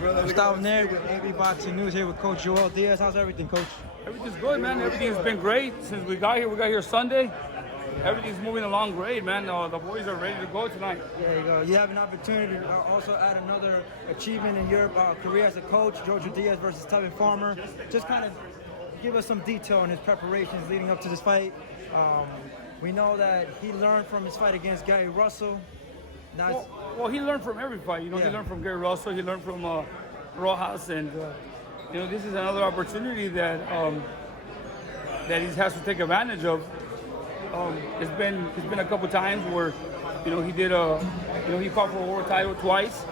Gustavo Nair with AB Boxing News here with Coach Joel Diaz. How's everything, Coach? Everything's good, man. Everything's been great since we got here. We got here Sunday. Everything's moving along great, man. The boys are ready to go tonight. There you go. You have an opportunity to also add another achievement in your career as a coach, Jo Jo Diaz versus Tevin Farmer. Just kind of give us some detail on his preparations leading up to this fight. We know that he learned from his fight against Gary Russell. Well, he learned from every fight. You know, he learned from Gary Russell. He learned from Rojas, and you know, this is another opportunity that that he has to take advantage of. It's been a couple times where, you know, he did he fought for a world title twice,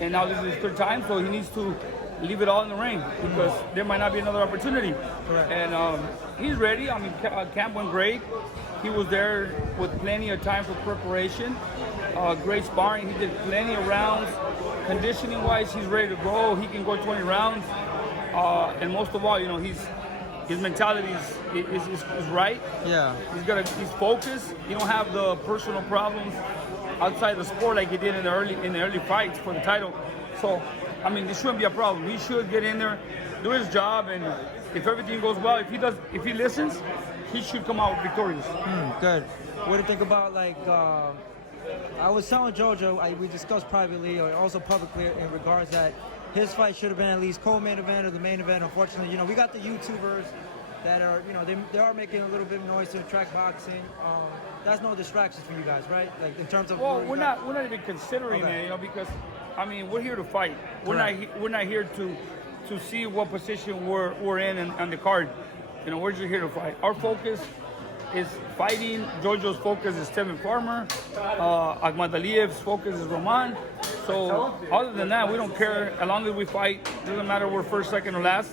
and now this is his third time. So he needs to leave it all in the ring because there might not be another opportunity. Correct. And he's ready. I mean, camp went great. He was there with plenty of time for preparation. Great sparring. He did plenty of rounds. Conditioning-wise, he's ready to go. He can go 20 rounds. And most of all, you know, his mentality is right. Yeah. He's focused. He don't have the personal problems outside the sport like he did in the early fights for the title. So, I mean, this shouldn't be a problem. He should get in there, do his job, and if everything goes well, if he listens, he should come out victorious. Good. What do you think about, like, I was telling JoJo, we discussed privately or also publicly in regards that his fight should have been at least co-main event or the main event. Unfortunately, you know, we got the YouTubers that are, you know, they are making a little bit of noise to attract boxing. That's no distractions for you guys, right? Like in terms of. Well, we're not even considering it, you know, because I mean we're here to fight. We're not here to see what position we're in on the card. You know, we're just here to fight. Our focus is fighting. JoJo's focus is Tevin Farmer. Ahmad Aliyev's focus is Roman. So other than that, we don't care. As long as we fight, doesn't matter we're first, second, or last.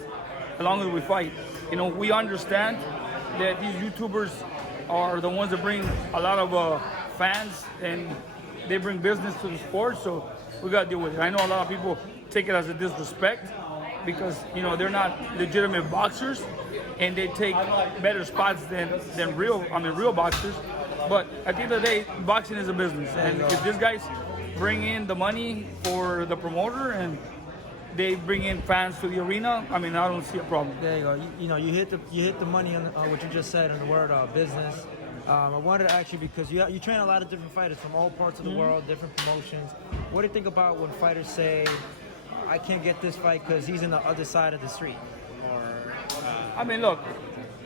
As long as we fight, you know, we understand that these YouTubers are the ones that bring a lot of fans and they bring business to the sport. So we gotta deal with it. I know a lot of people take it as a disrespect because, you know, they're not legitimate boxers and they take better spots than real boxers. But at the end of the day, boxing is a business, and if these guys bring in the money for the promoter and they bring in fans to the arena, I mean, I don't see a problem. There you go. You know, you hit the money on what you just said in the word business. I wanted to ask you because you train a lot of different fighters from all parts of the world, different promotions. What do you think about when fighters say, "I can't get this fight because he's in the other side of the street"? I mean, look,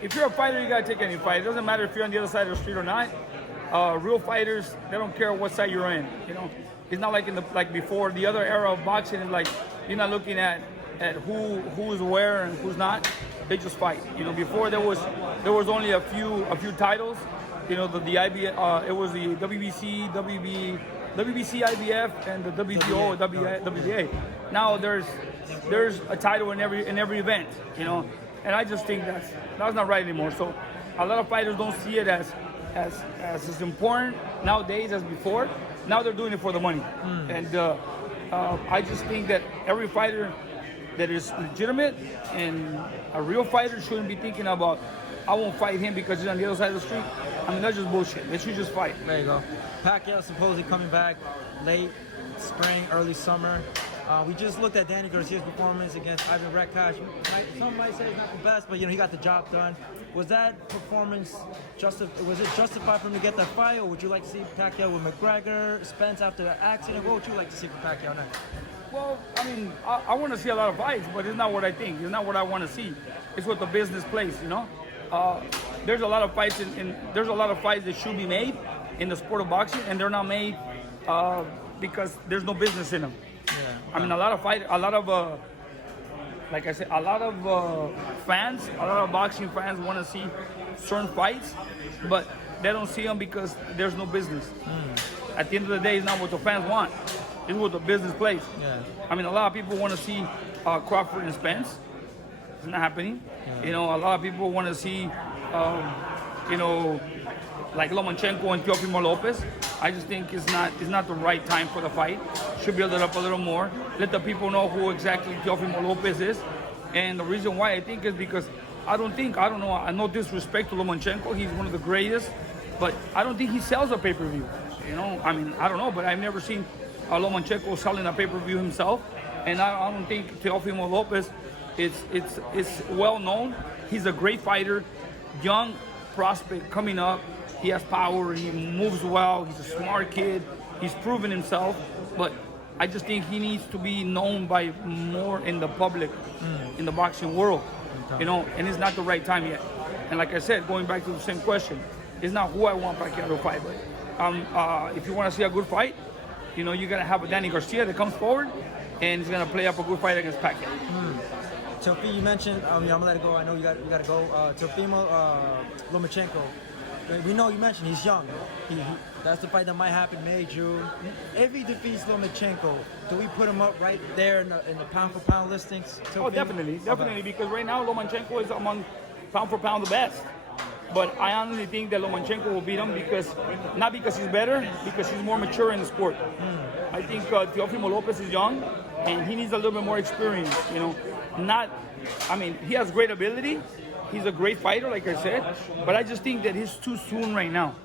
if you're a fighter, you gotta take any fight. It doesn't matter if you're on the other side of the street or not. Real fighters, they don't care what side you're in. You know, it's not like before the other era of boxing. Is like you're not looking at who's where and who's not. They just fight. You know, before there was only a few titles. You know, the IBF, it was the WBC, WBC IBF, and the WBO, WBA. Now there's a title in every event. You know. And I just think that's not right anymore. So a lot of fighters don't see it as important nowadays as before. Now they're doing it for the money. And I just think that every fighter that is legitimate and a real fighter shouldn't be thinking about, I won't fight him because he's on the other side of the street. I mean, that's just bullshit. They should just fight. There you go. Pacquiao supposedly coming back late spring, early summer. We just looked at Danny Garcia's performance against Ivan Rekhash. Some might say it's not the best, but you know, he got the job done. Was that performance justified for him to get that fight, or would you like to see Pacquiao with McGregor, Spence after the accident? What would you like to see for Pacquiao next? Well, I mean, I want to see a lot of fights, but it's not what I think. It's not what I want to see. It's what the business plays, you know. There's a lot of fights there's a lot of fights that should be made in the sport of boxing, and they're not made because there's no business in them. Yeah. I mean, a lot of fans, a lot of boxing fans want to see certain fights, but they don't see them because there's no business. At the end of the day, it's not what the fans want. It's what the business plays. Yeah. I mean, a lot of people want to see Crawford and Spence. It's not happening. Yeah. You know, a lot of people want to see, you know, like Lomachenko and Teofimo Lopez. I just think it's not the right time for the fight. Should build it up a little more. Let the people know who exactly Teofimo Lopez is. And the reason why I think is because I no disrespect to Lomachenko. He's one of the greatest, but I don't think he sells a pay-per-view. You know, I mean, I don't know, but I've never seen Lomachenko selling a pay-per-view himself, and I don't think Teofimo Lopez it's well known. He's a great fighter, young prospect coming up. He has power. He moves well. He's a smart kid. He's proven himself, but I just think he needs to be known by more in the public, in the boxing world, you know. And it's not the right time yet. And like I said, going back to the same question, it's not who I want Pacquiao to fight, but if you want to see a good fight, you know, you're gonna have a Danny Garcia that comes forward, and he's gonna play up a good fight against Pacquiao. Teofimo, you mentioned, I'm gonna let it go. I know you got to go. Teofimo Lomachenko. We know you mentioned he's young. That's the fight that might happen May, June. If he defeats Lomachenko, do we put him up right there in the pound for pound listings? Oh, definitely, because right now Lomachenko is among pound for pound the best. But I honestly think that Lomachenko will beat him not because he's better, because he's more mature in the sport. I think Teofimo Lopez is young, and he needs a little bit more experience. You know, he has great ability. He's a great fighter, like I said, but I just think that he's too soon right now.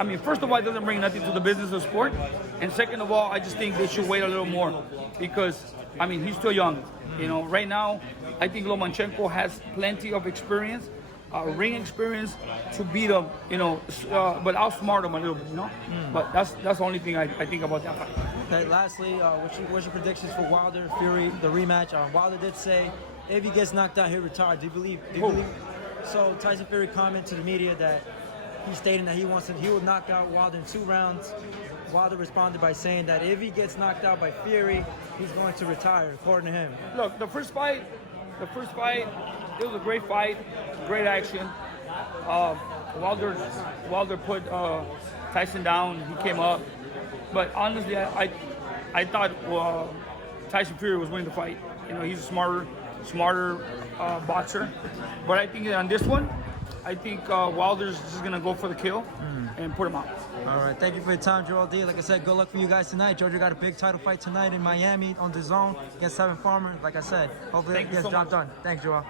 I mean, first of all, it doesn't bring nothing to the business of sport, and second of all, I just think they should wait a little more because, I mean, he's still young. You know, right now, I think Lomachenko has plenty of experience, ring experience to beat him. You know, but outsmart him a little bit. You know, but that's the only thing I think about that fight. Okay, lastly, what's your predictions for Wilder Fury, the rematch? Wilder did say if he gets knocked out, he'll retire. Do you believe? So Tyson Fury commented to the media that he's stating that he will knock out Wilder in 2 rounds. Wilder responded by saying that if he gets knocked out by Fury, he's going to retire, according to him. Look, the first fight, it was a great fight, great action. Wilder put Tyson down. He came up, but honestly, I thought Tyson Fury was winning the fight. You know, he's a smarter boxer. But I think on this one, I think Wilder's just gonna go for the kill and put him out. All right, thank you for your time, Joel Diaz. Like I said, good luck for you guys tonight. Jojo got a big title fight tonight in Miami on DAZN against Tevin Farmer. Like I said, hopefully he gets the job done. Thanks, Joel.